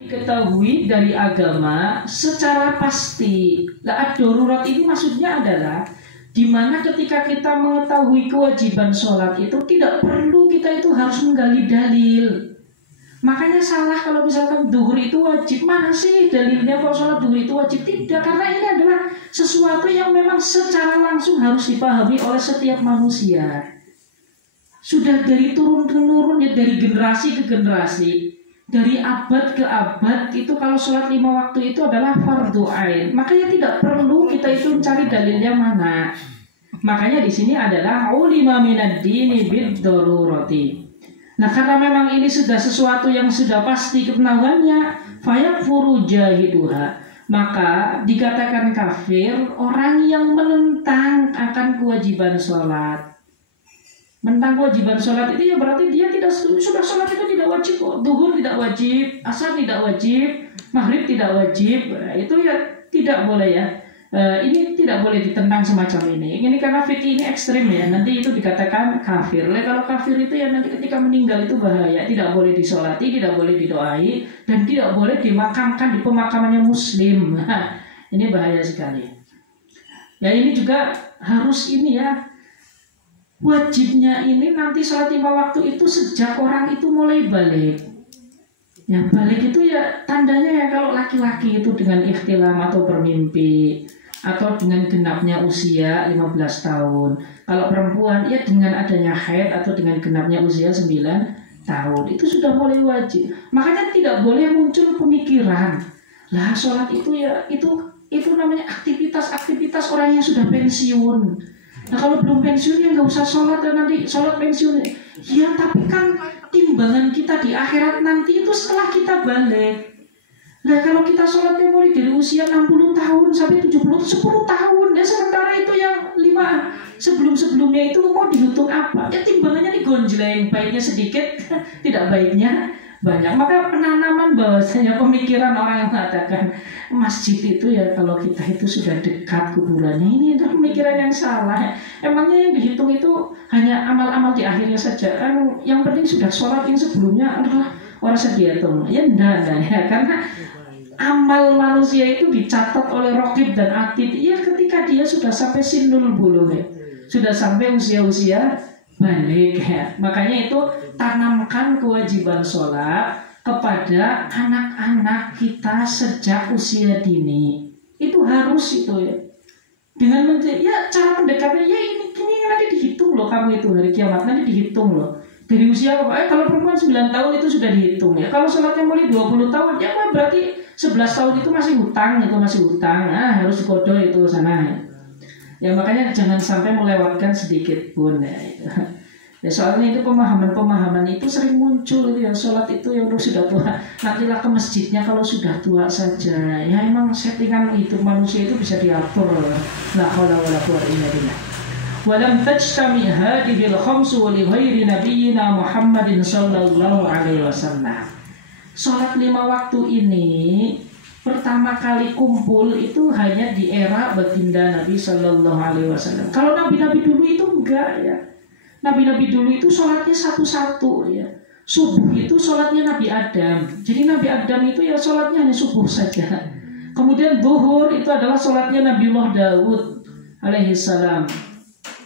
Diketahui dari agama secara pasti. Nah, ad-darurat ini maksudnya adalah dimana ketika kita mengetahui kewajiban sholat itu tidak perlu kita itu harus menggali dalil. Makanya salah kalau misalkan duhur itu wajib. Mana sih dalilnya kalau sholat duhur itu wajib? Tidak, karena ini adalah sesuatu yang memang secara langsung harus dipahami oleh setiap manusia. Sudah dari turun-temurun, ya, dari generasi ke generasi, dari abad ke abad, itu kalau sholat 5 waktu itu adalah fardhu ain. Makanya tidak perlu kita itu mencari dalilnya mana. Makanya di sini adalah ulima minad dini bid-darurati. Nah, karena memang ini sudah sesuatu yang sudah pasti ketahuannya, fayakfuru jahiduha, maka dikatakan kafir orang yang menentang akan kewajiban sholat. Menentang kewajiban sholat itu ya berarti dia tidak sudah sholat itu tidak wajib kok. Duhur tidak wajib, asar tidak wajib, maghrib tidak wajib. Itu ya tidak boleh ya. Ini tidak boleh ditentang semacam ini. Ini karena fikih ini ekstrim ya. Nanti itu dikatakan kafir. Kalau kafir itu ya nanti ketika meninggal itu bahaya. Tidak boleh disolati, tidak boleh didoai, dan tidak boleh dimakamkan di pemakamannya muslim. Ini bahaya sekali. Ya ini juga harus ini ya. Wajibnya ini nanti sholat 5 waktu itu sejak orang itu mulai balik. Ya balik itu ya tandanya ya kalau laki-laki itu dengan ikhtilam atau bermimpi, atau dengan genapnya usia 15 tahun. Kalau perempuan ya dengan adanya haid atau dengan genapnya usia 9 tahun. Itu sudah mulai wajib. Makanya tidak boleh muncul pemikiran, lah sholat itu ya itu namanya aktivitas orang yang sudah pensiun. Nah kalau belum pensiun ya nggak usah sholat, dan nanti sholat pensiun. Ya tapi kan timbangan kita di akhirat nanti itu setelah kita balik. Nah kalau kita sholatnya mulai dari usia 60 tahun sampai 70, 10 tahun. Ya sementara itu yang 5 sebelum-sebelumnya itu mau dihitung apa? Ya timbangannya digonjleng, baiknya sedikit, tidak baiknya banyak. Maka penanaman bahwasanya pemikiran orang yang mengatakan masjid itu ya kalau kita itu sudah dekat kuburannya, ini adalah pemikiran yang salah. Emangnya yang dihitung itu hanya amal-amal di akhirnya saja? Yang penting sudah sholat yang sebelumnya adalah orang sedia tuh. Ya enggak ya, karena amal manusia itu dicatat oleh Raqib dan Atid ya ketika dia sudah sampai sinul buluh ya. Sudah sampai usia-usia balik ya. Makanya itu tanamkan kewajiban sholat kepada anak-anak kita sejak usia dini. Itu harus itu ya. Dengan ya cara pendekatannya ya ini nanti dihitung loh, kamu itu hari kiamat nanti dihitung loh. Dari usia kalau perempuan 9 tahun itu sudah dihitung ya. Kalau sholatnya mulai 20 tahun ya berarti 11 tahun itu masih hutang, Nah, harus dikodo itu sana ya. Ya makanya jangan sampai melewatkan sedikit pun ya itu. Ya soalnya itu pemahaman itu sering muncul itu ya, sholat itu yang sudah tua nantilah ke masjidnya kalau sudah tua saja. Ya emang settingan hidup manusia itu bisa diatur. La haula wala quwwata illa billah. Walam tajtami hadhil khamsu li ghairi nabiyyina Muhammadin sallallahu alaihi wasallam. Sholat 5 waktu ini pertama kali kumpul itu hanya di era baginda Nabi sallallahu alaihi wasallam. Kalau nabi-nabi dulu itu enggak ya. Nabi-nabi dulu itu sholatnya satu-satu ya. Subuh itu sholatnya Nabi Adam. Jadi Nabi Adam itu ya sholatnya hanya subuh saja. Kemudian zuhur itu adalah sholatnya Nabiullah Daud alaihi salam.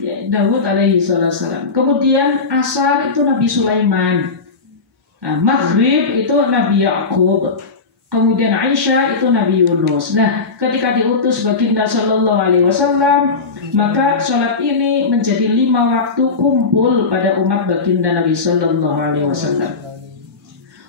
Ya, Daud alaihi salam. Kemudian asar itu Nabi Sulaiman. Nah, maghrib itu Nabi Yakub. Kemudian Aisyah itu Nabi Yunus. Nah, ketika diutus baginda sallallahu alaihi wasallam, maka sholat ini menjadi 5 waktu kumpul pada umat baginda Nabi sallallahu alaihi wasallam.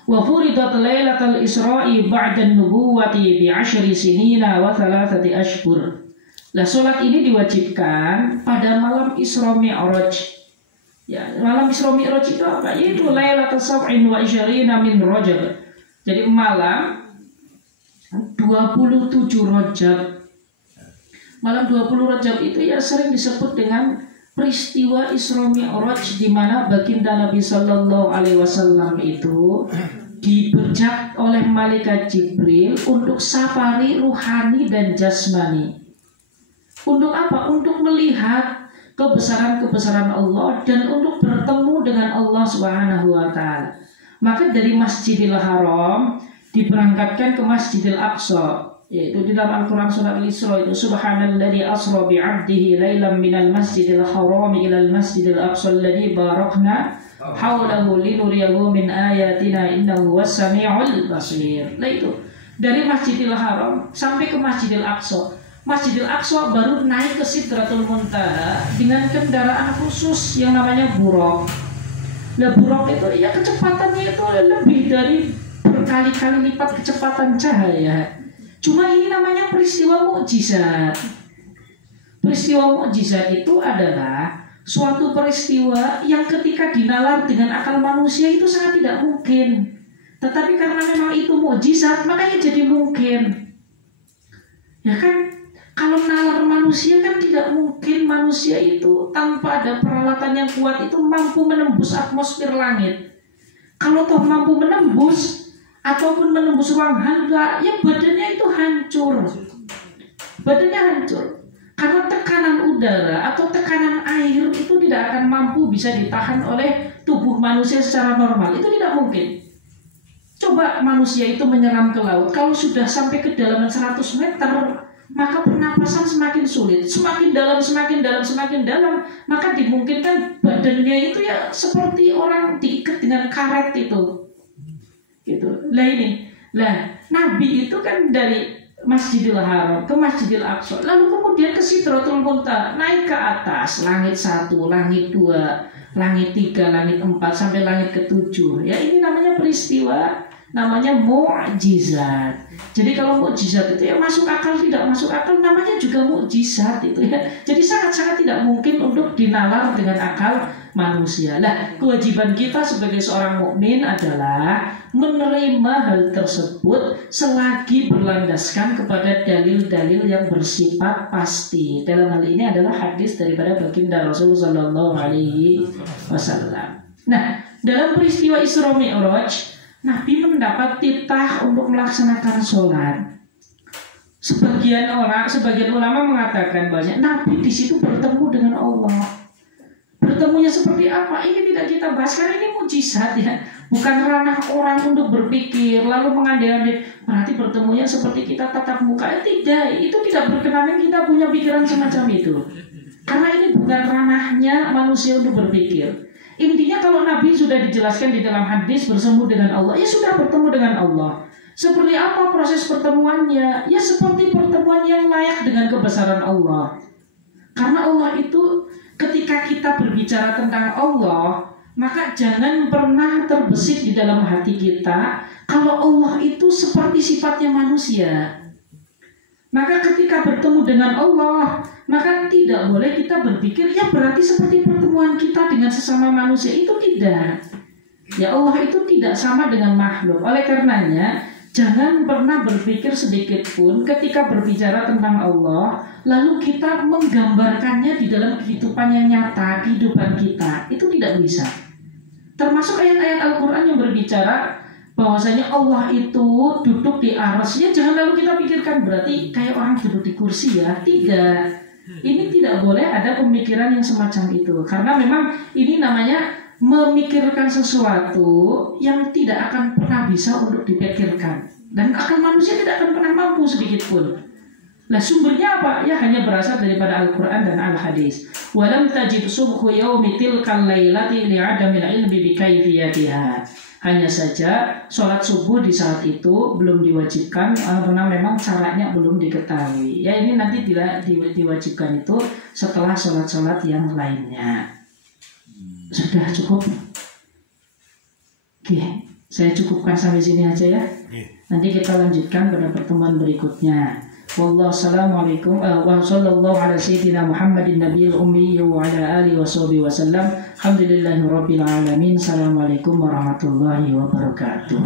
Wa furidat lailatul Isra'i ba'da an-nubuwati bi 10 sinina wa 3 ashhur. Nah, sholat ini diwajibkan pada malam Isra Mi'raj. Ya, malam Isra Mi'raj itu apa? Yaitu lailatul sab'in wa 20 min Rajab. Jadi malam 27 Rajab. Malam 20 Rajab itu ya sering disebut dengan peristiwa Isra Mi'raj, di mana baginda Nabi sallallahu alaihi wasallam itu dibejak oleh malaikat Jibril untuk safari ruhani dan jasmani. Untuk apa? Untuk melihat kebesaran-kebesaran Allah dan untuk bertemu dengan Allah Subhanahu wa taala. Maka dari Masjidil Haram diberangkatkan ke Masjidil Aqsa, yaitu di dalam Al-Quran surat Al-Isra itu subhanalladzi asra bi'abdihi lailan minal masjidil haram ilal masjidil aqsa alladzi barakna haulahu linuriyahu min ayatina innahu was-sami'ul basir. Nah itu dari Masjidil Haram sampai ke Masjidil Aqsa. Masjidil Aqsa baru naik ke Sidratul Muntaha dengan kendaraan khusus yang namanya buraq. Nah buraq itu ya kecepatannya itu lebih dari berkali-kali lipat kecepatan cahaya. Cuma ini namanya peristiwa mukjizat. Peristiwa mukjizat itu adalah suatu peristiwa yang ketika dinalar dengan akal manusia itu sangat tidak mungkin. Tetapi karena memang itu mukjizat, makanya jadi mungkin. Ya kan? Kalau nalar manusia kan tidak mungkin manusia itu tanpa ada peralatan yang kuat itu mampu menembus atmosfer langit. Kalau toh mampu menembus ataupun menembus ruang hampa, ya badannya itu hancur. Badannya hancur. Karena tekanan udara atau tekanan air itu tidak akan mampu bisa ditahan oleh tubuh manusia secara normal. Itu tidak mungkin. Coba manusia itu menyelam ke laut, kalau sudah sampai kedalaman 100 meter, maka pernapasan semakin sulit. Semakin dalam, semakin dalam, semakin dalam, maka dimungkinkan badannya itu ya seperti orang diikat dengan karet itu. Gitu. Lah ini, Nabi itu kan dari Masjidil Haram ke Masjidil Aqsa, lalu kemudian ke Sidratul Muntaha, naik ke atas langit 1, langit 2, langit 3, langit 4 sampai langit ke-7. Ya ini namanya peristiwa, namanya mukjizat. Jadi kalau mukjizat itu ya masuk akal tidak masuk akal, namanya juga mukjizat itu ya. Jadi sangat-sangat tidak mungkin untuk dinalar dengan akal manusia. Nah, kewajiban kita sebagai seorang mukmin adalah menerima hal tersebut selagi berlandaskan kepada dalil-dalil yang bersifat pasti. Dalam hal ini adalah hadis daripada baginda Rasul sallallahu alaihi wasallam. Nah, dalam peristiwa Isra Mi'raj, Nabi mendapat titah untuk melaksanakan sholat. Sebagian ulama mengatakan banyak Nabi di situ bertemu dengan Allah. Bertemunya seperti apa? Ini tidak kita bahas karena ini mukjizat ya. Bukan ranah orang untuk berpikir lalu mengandai-andai. Berarti bertemunya seperti kita tatap muka. Tidak, itu tidak berkenan kita punya pikiran semacam itu. Karena ini bukan ranahnya manusia untuk berpikir. Intinya kalau Nabi sudah dijelaskan di dalam hadis bersemu dengan Allah, ya sudah bertemu dengan Allah. Seperti apa proses pertemuannya? Ya seperti pertemuan yang layak dengan kebesaran Allah. Karena Allah itu ketika kita berbicara tentang Allah, maka jangan pernah terbesit di dalam hati kita kalau Allah itu seperti sifatnya manusia. Maka ketika bertemu dengan Allah, maka tidak boleh kita berpikir ya berarti seperti pertemuan kita dengan sesama manusia. Itu tidak. Ya Allah itu tidak sama dengan makhluk. Oleh karenanya jangan pernah berpikir sedikit pun ketika berbicara tentang Allah lalu kita menggambarkannya di dalam kehidupan yang nyata, kehidupan kita. Itu tidak bisa. Termasuk ayat-ayat Al-Quran yang berbicara bahwasanya Allah itu duduk di arsy, ya jangan lalu kita pikirkan berarti kayak orang duduk di kursi ya. Tidak. Ini tidak boleh ada pemikiran yang semacam itu. Karena memang ini namanya memikirkan sesuatu yang tidak akan pernah bisa untuk dipikirkan. Dan akal manusia tidak akan pernah mampu sedikit pun. Nah sumbernya apa? Ya hanya berasal daripada Al-Quran dan Al-Hadis. Walam tajid subhu yaumi tilkal lailati li'adamil ilmi bikaifiyatiha. Hanya saja sholat subuh di saat itu belum diwajibkan karena memang caranya belum diketahui. Ya ini nanti diwajibkan itu setelah sholat-sholat yang lainnya. Sudah cukup? Oke, saya cukupkan sampai sini aja ya. Nanti kita lanjutkan pada pertemuan berikutnya. Wassalamualaikum wa sallallahu ala sayyidina Muhammadin nabiyil ummi wa ala alihi wasallam. Alhamdulillahirabbil alamin. Assalamualaikum warahmatullahi wabarakatuh.